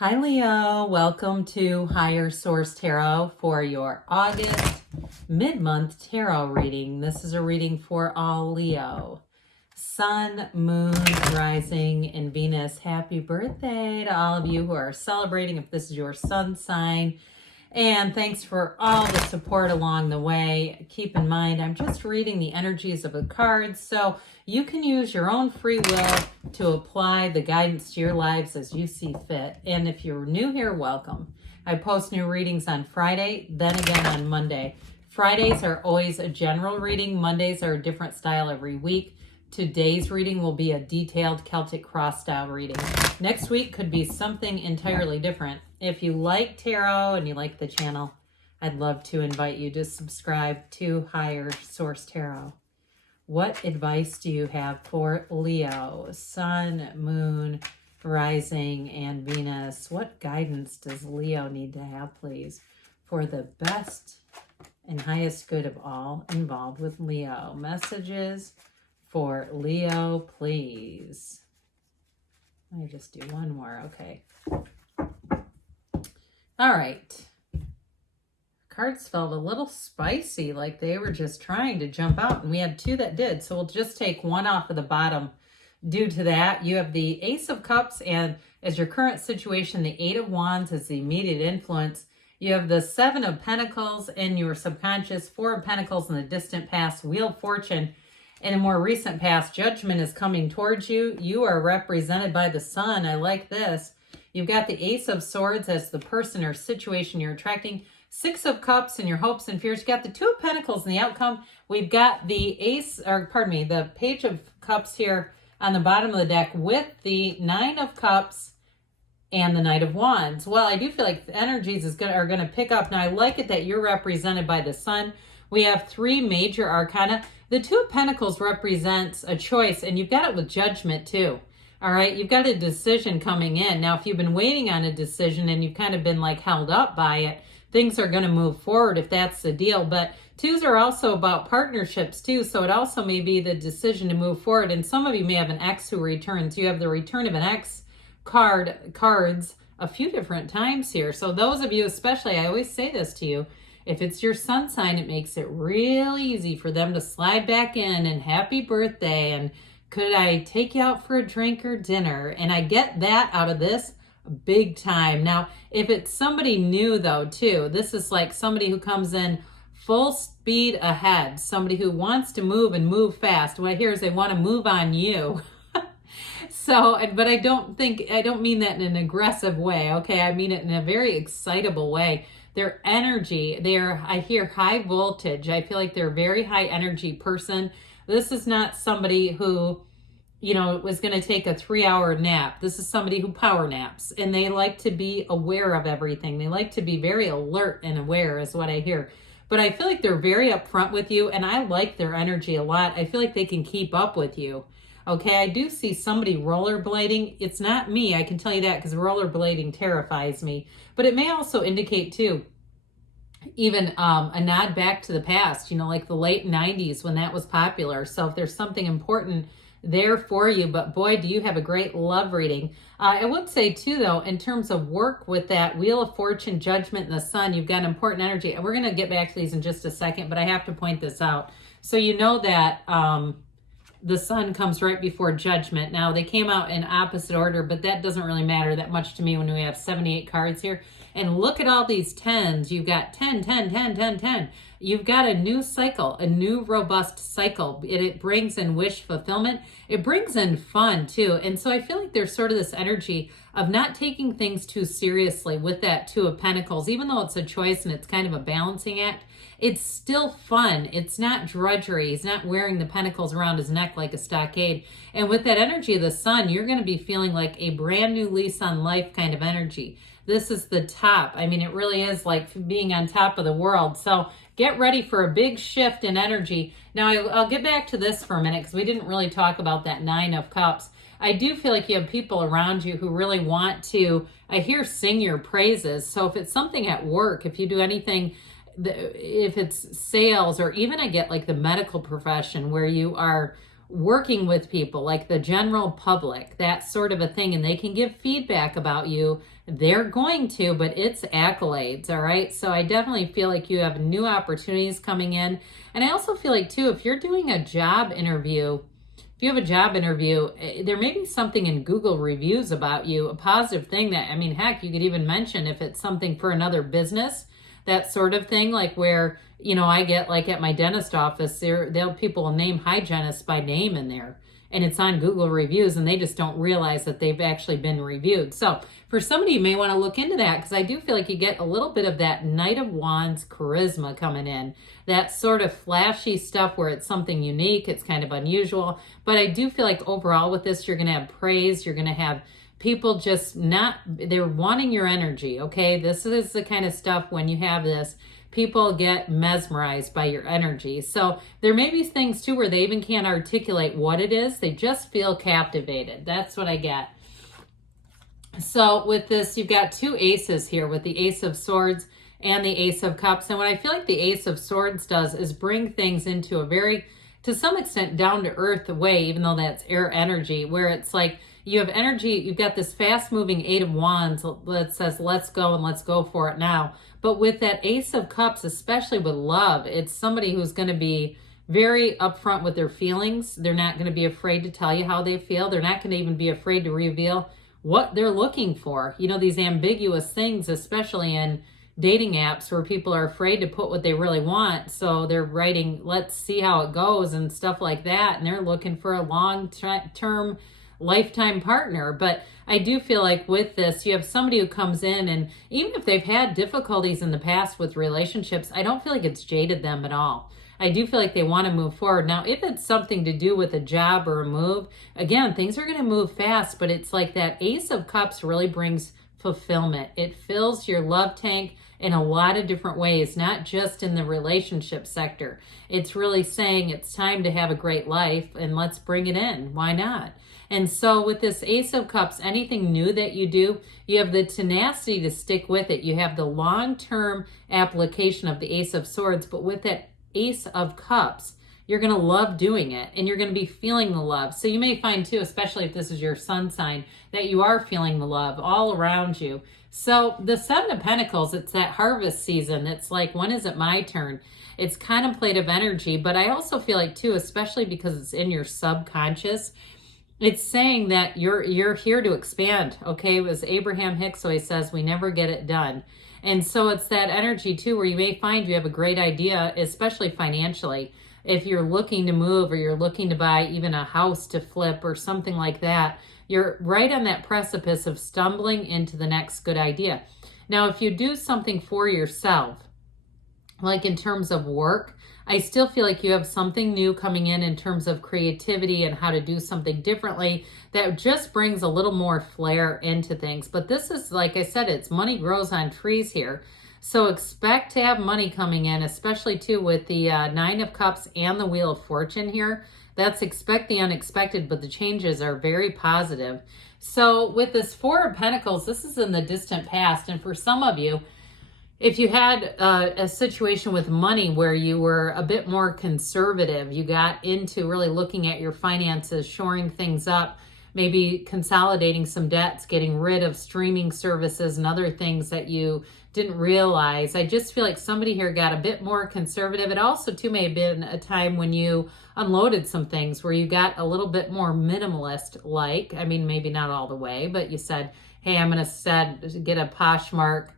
Hi Leo, welcome to Higher Source Tarot for your August mid-month tarot reading. This is a reading for all Leo. Sun, Moon, Rising, and Venus. Happy birthday to all of you who are celebrating if this is your sun sign. And thanks for all the support along the way. Keep in mind, I'm just reading the energies of the cards, so you can use your own free will to apply the guidance to your lives as you see fit. And if you're new here, welcome. I post new readings on Friday, then again on Monday. Fridays are always a general reading. Mondays are a different style every week. Today's reading will be a detailed Celtic cross style reading. Next week could be something entirely different. If you like tarot and you like the channel, I'd love to invite you to subscribe to Higher Source Tarot. What advice do you have for Leo? Sun, Moon, Rising, and Venus. What guidance does Leo need to have, please, for the best and highest good of all involved with Leo? Messages for Leo, please. Let me just do one more. Okay. All right. Cards felt a little spicy, like they were just trying to jump out, and we had two that did. So we'll just take one off of the bottom. Due to that, you have the Ace of Cups, and as your current situation, the Eight of Wands is the immediate influence. You have the Seven of Pentacles in your subconscious, Four of Pentacles in the distant past, Wheel of Fortune in a more recent past. Judgment is coming towards you. You are represented by the Sun. I like this. You've got the Ace of Swords as the person or situation you're attracting. Six of Cups and your hopes and fears. You got the Two of Pentacles and the outcome. We've got the the Page of Cups here on the bottom of the deck with the Nine of Cups and the Knight of Wands. Well, I do feel like the energies are going to pick up. Now, I like it that you're represented by the Sun. We have three major arcana. The Two of Pentacles represents a choice, and you've got it with Judgment too. All right, you've got a decision coming in. Now, if you've been waiting on a decision and you've kind of been like held up by it, things are going to move forward if that's the deal. But twos are also about partnerships too, so it also may be the decision to move forward. And some of you may have an ex who returns. You have the return of an ex cards a few different times here. So those of you especially, I always say this to you, if it's your sun sign, it makes it real easy for them to slide back in and happy birthday and could I take you out for a drink or dinner? And I get that out of this big time. Now, if it's somebody new though, too, this is like somebody who comes in full speed ahead, somebody who wants to move and move fast. What I hear is they want to move on you. So, but I don't mean that in an aggressive way. Okay. I mean it in a very excitable way. Their energy, I hear high voltage. I feel like they're a very high energy person. This is not somebody who, was going to take a 3-hour nap. This is somebody who power naps, and they like to be aware of everything. They like to be very alert and aware is what I hear. But I feel like they're very upfront with you, and I like their energy a lot. I feel like they can keep up with you. Okay, I do see somebody rollerblading. It's not me, I can tell you that, because rollerblading terrifies me. But it may also indicate, too, even a nod back to the past, like the late 90s when that was popular. So if there's something important there for you, but boy, do you have a great love reading. I would say too, though, in terms of work with that Wheel of Fortune, Judgment, and the Sun, you've got important energy. And we're going to get back to these in just a second, but I have to point this out. So you know that the Sun comes right before Judgment. Now, they came out in opposite order, but that doesn't really matter that much to me when we have 78 cards here. And look at all these 10s. You've got 10, 10, 10, 10, 10. You've got a new cycle, a new robust cycle. It brings in wish fulfillment. It brings in fun too. And so I feel like there's sort of this energy of not taking things too seriously with that Two of Pentacles. Even though it's a choice and it's kind of a balancing act, it's still fun. It's not drudgery. He's not wearing the pentacles around his neck like a stockade. And with that energy of the Sun, you're going to be feeling like a brand new lease on life kind of energy. This is the top. I mean, it really is like being on top of the world. So get ready for a big shift in energy. Now, I'll get back to this for a minute because we didn't really talk about that Nine of Cups. I do feel like you have people around you who really want to, I hear, sing your praises. So if it's something at work, if you do anything, if it's sales, or even I get like the medical profession where you are working with people like the general public, that sort of a thing, and they can give feedback about you, they're going to, but it's accolades, all right? So I definitely feel like you have new opportunities coming in. And I also feel like, too, if you're doing a job interview, if you have a job interview, there may be something in Google reviews about you, a positive thing that, I mean, heck, you could even mention if it's something for another business, that sort of thing, like where, you know, I get like at my dentist office, people will name hygienists by name in there, and it's on Google reviews, and they just don't realize that they've actually been reviewed. So for somebody, you may want to look into that, because I do feel like you get a little bit of that Knight of Wands charisma coming in, that sort of flashy stuff where it's something unique, it's kind of unusual. But I do feel like overall with this, you're going to have praise, you're going to have people just they're wanting your energy, okay? This is the kind of stuff when you have this, people get mesmerized by your energy. So there may be things too where they even can't articulate what it is. They just feel captivated. That's what I get. So with this, you've got two aces here with the Ace of Swords and the Ace of Cups. And what I feel like the Ace of Swords does is bring things into a very, to some extent, down to earth way, even though that's air energy, where it's like you have energy, you've got this fast moving Eight of Wands that says, let's go and let's go for it now. But with that Ace of Cups, especially with love, it's somebody who's going to be very upfront with their feelings. They're not going to be afraid to tell you how they feel. They're not going to even be afraid to reveal what they're looking for. You know, these ambiguous things, especially in dating apps where people are afraid to put what they really want. So they're writing, let's see how it goes and stuff like that. And they're looking for a long-term lifetime partner. But I do feel like with this, you have somebody who comes in, and even if they've had difficulties in the past with relationships, I don't feel like it's jaded them at all. I do feel like they want to move forward. Now, if it's something to do with a job or a move, again, things are going to move fast, but it's like that Ace of Cups really brings fulfillment. It fills your love tank in a lot of different ways, not just in the relationship sector. It's really saying it's time to have a great life and let's bring it in. Why not? And so with this Ace of Cups, anything new that you do, you have the tenacity to stick with it. You have the long-term application of the Ace of Swords, but with that Ace of Cups, you're going to love doing it and you're going to be feeling the love. So you may find too, especially if this is your sun sign, that you are feeling the love all around you. So the Seven of Pentacles, it's that harvest season. It's like, when is it my turn? It's contemplative energy, but I also feel like too, especially because it's in your subconscious, it's saying that you're here to expand, okay? It was Abraham Hicks always says, we never get it done. And so it's that energy too, where you may find you have a great idea, especially financially. If you're looking to move or you're looking to buy even a house to flip or something like that, you're right on that precipice of stumbling into the next good idea. Now, if you do something for yourself, like in terms of work, I still feel like you have something new coming in terms of creativity and how to do something differently that just brings a little more flair into things. But this is, like I said, it's money grows on trees here. So expect to have money coming in, especially too with the Nine of Cups and the Wheel of Fortune here. That's expect the unexpected, but the changes are very positive. So with this Four of Pentacles, this is in the distant past. And for some of you, if you had a situation with money where you were a bit more conservative, you got into really looking at your finances, shoring things up, maybe consolidating some debts, getting rid of streaming services and other things that you didn't realize. I just feel like somebody here got a bit more conservative. It also too may have been a time when you unloaded some things where you got a little bit more minimalist like. I mean, maybe not all the way, but you said, hey, I'm going to get a Poshmark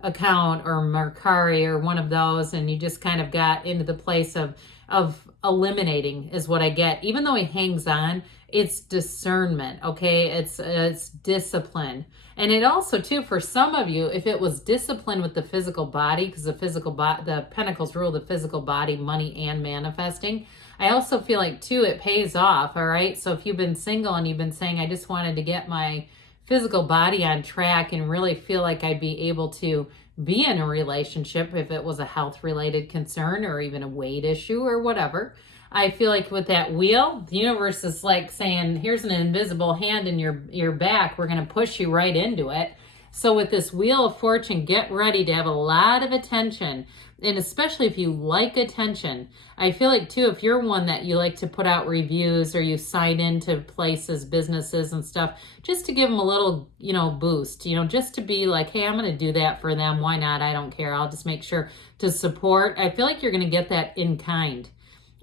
account or Mercari or one of those, and you just kind of got into the place of eliminating is what I get. Even though he hangs on, it's discernment, okay? It's discipline. And it also too, for some of you, if it was discipline with the physical body, because the Pentacles rule the physical body, money, and manifesting, I also feel like too, it pays off, all right? So if you've been single and you've been saying, I just wanted to get my physical body on track and really feel like I'd be able to be in a relationship if it was a health related concern or even a weight issue or whatever. I feel like with that wheel, the universe is like saying, here's an invisible hand in your back. We're going to push you right into it. So with this Wheel of Fortune, get ready to have a lot of attention. And especially if you like attention. I feel like too, if you're one that you like to put out reviews or you sign into places, businesses and stuff, just to give them a little, boost, just to be like, hey, I'm going to do that for them. Why not? I don't care. I'll just make sure to support. I feel like you're going to get that in kind.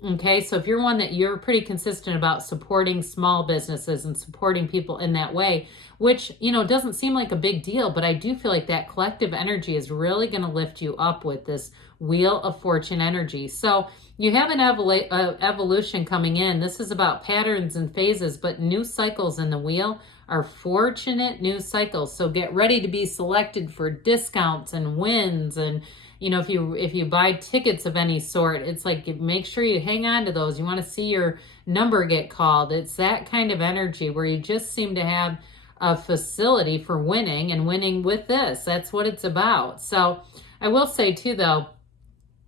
Okay, so if you're one that you're pretty consistent about supporting small businesses and supporting people in that way, which, doesn't seem like a big deal, but I do feel like that collective energy is really going to lift you up with this Wheel of Fortune energy. So you have an evolution coming in. This is about patterns and phases, but new cycles in the wheel are fortunate new cycles. So get ready to be selected for discounts and wins. And if you buy tickets of any sort, it's like, make sure you hang on to those. You want to see your number get called. It's that kind of energy where you just seem to have a facility for winning and winning with this. That's what it's about. So I will say too, though,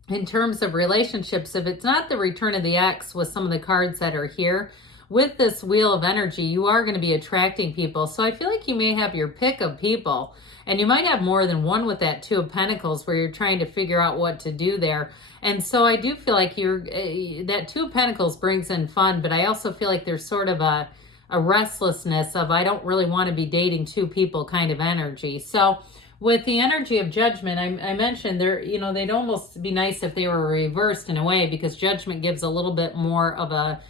in terms of relationships, if it's not the return of the ex with some of the cards that are here, with this Wheel of Energy, you are going to be attracting people. So I feel like you may have your pick of people, and you might have more than one with that Two of Pentacles where you're trying to figure out what to do there. And so I do feel like that Two of Pentacles brings in fun, but I also feel like there's sort of a restlessness of, I don't really want to be dating two people kind of energy. So with the energy of Judgment, I mentioned they'd almost be nice if they were reversed in a way, because Judgment gives a little bit more of a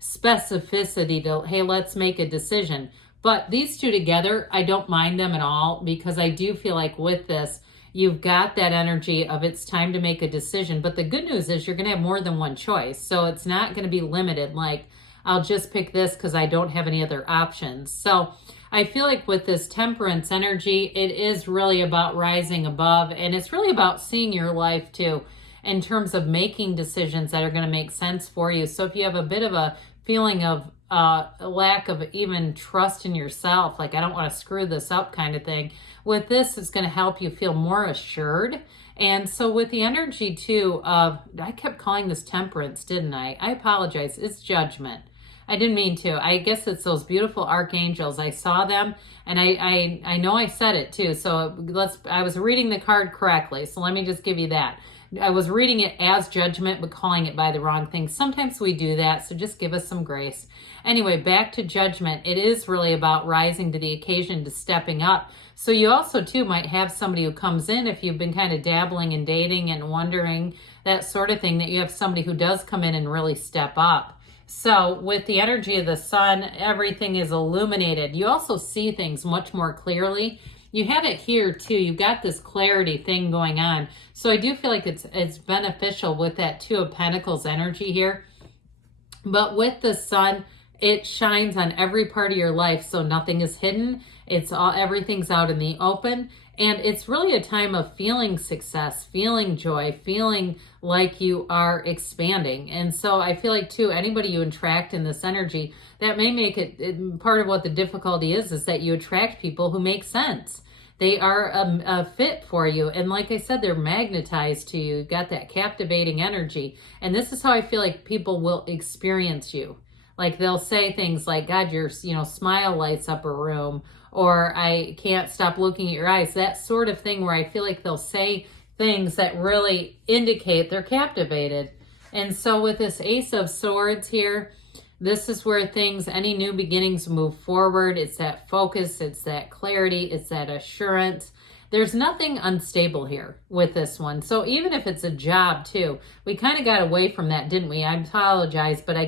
specificity to, hey, let's make a decision. But these two together, I don't mind them at all, because I do feel like with this, you've got that energy of it's time to make a decision. But the good news is you're going to have more than one choice. So it's not going to be limited, like, I'll just pick this because I don't have any other options. So I feel like with this Temperance energy, it is really about rising above, and it's really about seeing your life too in terms of making decisions that are going to make sense for you. So if you have a bit of a feeling of a lack of even trust in yourself, like I don't want to screw this up kind of thing, with this, it's going to help you feel more assured. And so with the energy too of, I kept calling this Temperance, didn't I? I apologize. It's Judgment. I didn't mean to. I guess it's those beautiful archangels. I saw them, and I know I said it too. So I was reading the card correctly. So let me just give you that. I was reading it as Judgment, but calling it by the wrong thing. Sometimes we do that, so just give us some grace. Anyway, back to Judgment. It is really about rising to the occasion, to stepping up. So you also too might have somebody who comes in, if you've been kind of dabbling in dating and wondering, that sort of thing, that you have somebody who does come in and really step up. So with the energy of the sun, everything is illuminated. You also see things much more clearly. You have it here too. You've got this clarity thing going on. So I do feel like it's beneficial with that Two of Pentacles energy here. But with the sun, it shines on every part of your life, so nothing is hidden. Everything's out in the open. And it's really a time of feeling success, feeling joy, feeling like you are expanding. And so I feel like too, anybody you attract in this energy, that may make it part of what the difficulty is that you attract people who make sense. They are a fit for you. And like I said, they're magnetized to you. You've got that captivating energy. And this is how I feel like people will experience you. Like they'll say things like, God, your smile lights up a room, or I can't stop looking at your eyes. That sort of thing where I feel like they'll say things that really indicate they're captivated. And so with this Ace of Swords here, this is where any new beginnings move forward. It's that focus, it's that clarity, it's that assurance. There's nothing unstable here with this one. So even if it's a job too, we kind of got away from that, didn't we? I apologize, but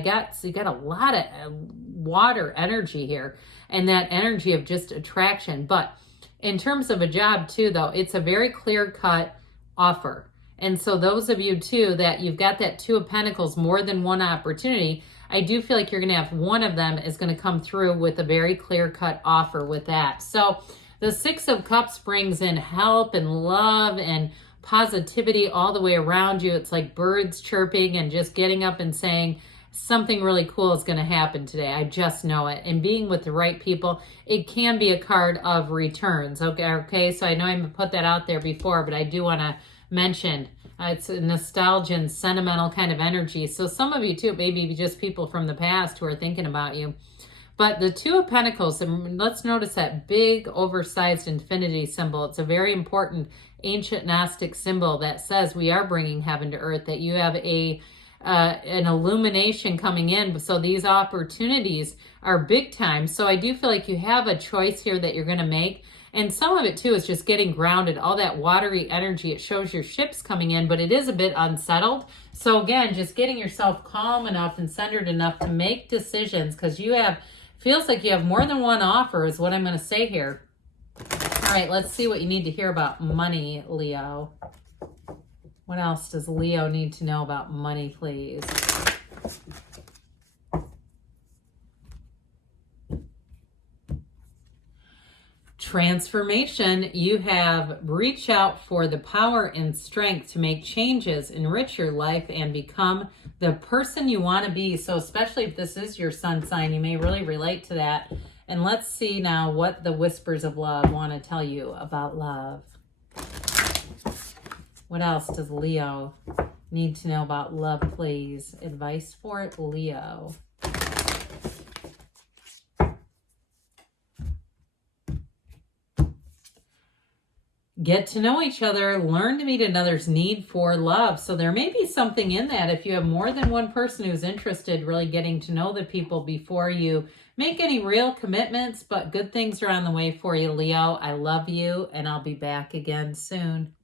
you got a lot of water energy here, and that energy of just attraction. But in terms of a job too, though, it's a very clear-cut offer. And so those of you too that you've got that Two of Pentacles, more than one opportunity, I do feel like you're going to have one of them is going to come through with a very clear-cut offer with that. So the Six of Cups brings in help and love and positivity all the way around you. It's like birds chirping and just getting up and saying something really cool is going to happen today. I just know it. And being with the right people, it can be a card of returns. Okay. So I know I put that out there before, but I do want to mention it's a nostalgia and sentimental kind of energy. So some of you too, maybe just people from the past who are thinking about you. But the Two of Pentacles, and let's notice that big oversized infinity symbol. It's a very important ancient Gnostic symbol that says we are bringing heaven to earth, that you have an illumination coming in. So these opportunities are big time. So I do feel like you have a choice here that you're going to make. And some of it too is just getting grounded, all that watery energy. It shows your ships coming in, but it is a bit unsettled. So again, just getting yourself calm enough and centered enough to make decisions, because feels like you have more than one offer is what I'm going to say here. All right, let's see what you need to hear about money, Leo. What else does Leo need to know about money, please? Transformation. You have reached out for the power and strength to make changes, enrich your life, and become the person you want to be. So especially if this is your sun sign, you may really relate to that. And let's see now what the whispers of love want to tell you about love. What else does Leo need to know about love, please? Advice for it, Leo. Get to know each other, learn to meet another's need for love. So there may be something in that if you have more than one person who's interested, really getting to know the people before you make any real commitments, but good things are on the way for you, Leo. I love you, and I'll be back again soon.